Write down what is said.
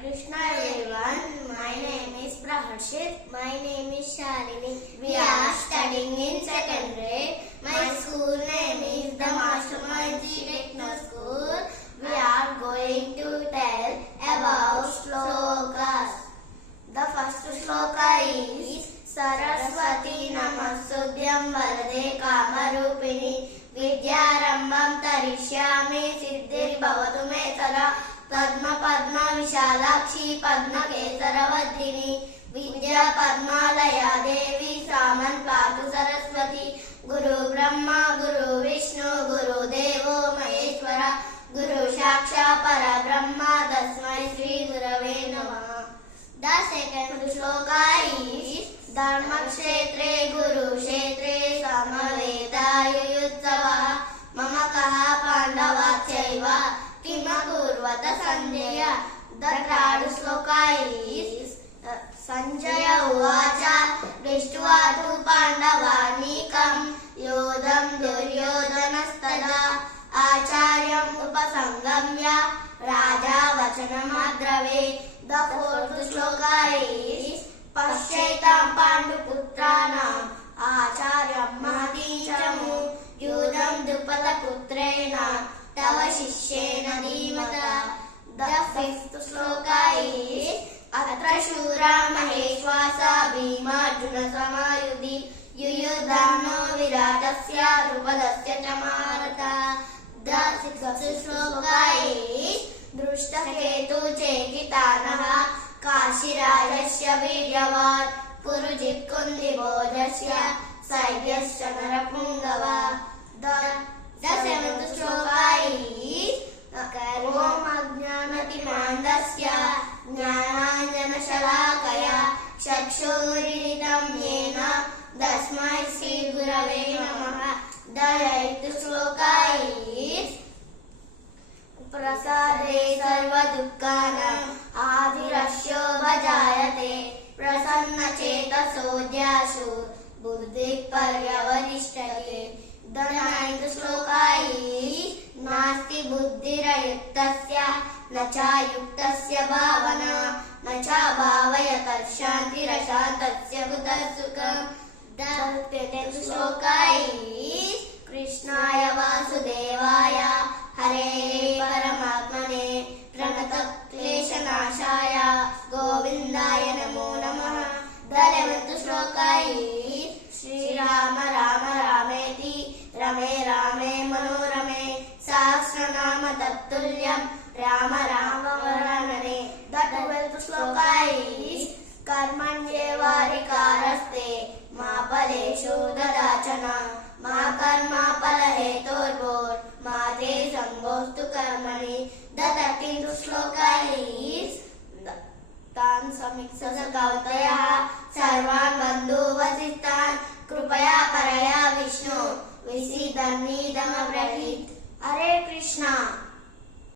Krishna everyone. My name is Praharshit. My name is Shalini. We are studying in second grade. My school name is the Mastermanji Techno School. We are going to tell about shlokas. The first shloka is Saraswati Namastudyam Varade Kamarupini Vidyarambam Tarishyami Siddhir Bhavatu Me Tara Padma Padma Vishalakshi Padma Kesaravadhini Vidya Padmalaya Devi Saman Patu Saraswati Guru Brahma Guru Vishnu Guru Devo Maheshwara Guru Shaksha Para Brahma Tasmai Sri Gurave Namah. The second shloka is Dharma Kshetre Guru Kshetre Samaveda Yuyutsava Mama Kaha Pandava Chaiva Kima Kurvata Sanjaya. The third shloka is Sanjaya Uvacha Drishtva tu Pandavanikam Yodam Duryodhanastada Acharyam Upasangamya Raja Vachanamadhrave. The fourth shloka is Pashyaitam Panduputranam Acharyam Mahadichamu Yudam Dupata Putrena Tava Shishyena Dhimata. The fifth shloka is Atra Shura Maheshwasa Bhima Arjuna Samayudhi Yuyudhamno Viratasya Drupadasya Chamarata. The sixth shloka is Drushtaketu Chekitanaha Kashirajasya Viryavat Purujit Kundibodasya Saivyasya Narapungava. The seventh shloka is Om Ajnanati Mandasya Jnananjana Shalakaya Chakshurilitam Yena Tasmai Sri Gurave Namaha. The eighth shloka is Prasade Sarva Dukkhanam Adhirashyo Bhajayate Prasanna Chetaso Jashu Buddhi Paryavarishtale. The ninth shloka is Nasti Buddhira Yuktasya Nacha Yuktasya Bhavana Nacha Bhavayata Shantirashantasya Bhutasukam. The tenth shloka is Krishnaya Vasudevaya Hare Paramatmane Pranata Kleshanashaya Govindaya Namo Namaha. The 11th shloka is Shri Rama Rama Rameti Rame Rame Manorame Sahasranama Tattulyam Rama Rama Varanane. The 12th shloka is Karmanyevarikaraste Ma Paleshu Dadachana Ma Karma Palahetorvor Ma Te Samgostu Karmani. The 13th shloka is Tan Samiksa Kautaya Sarvan Bandhu Vasistan Krupaya Paraya Vishnu Visidhanidam Abrahit. Hare Krishna.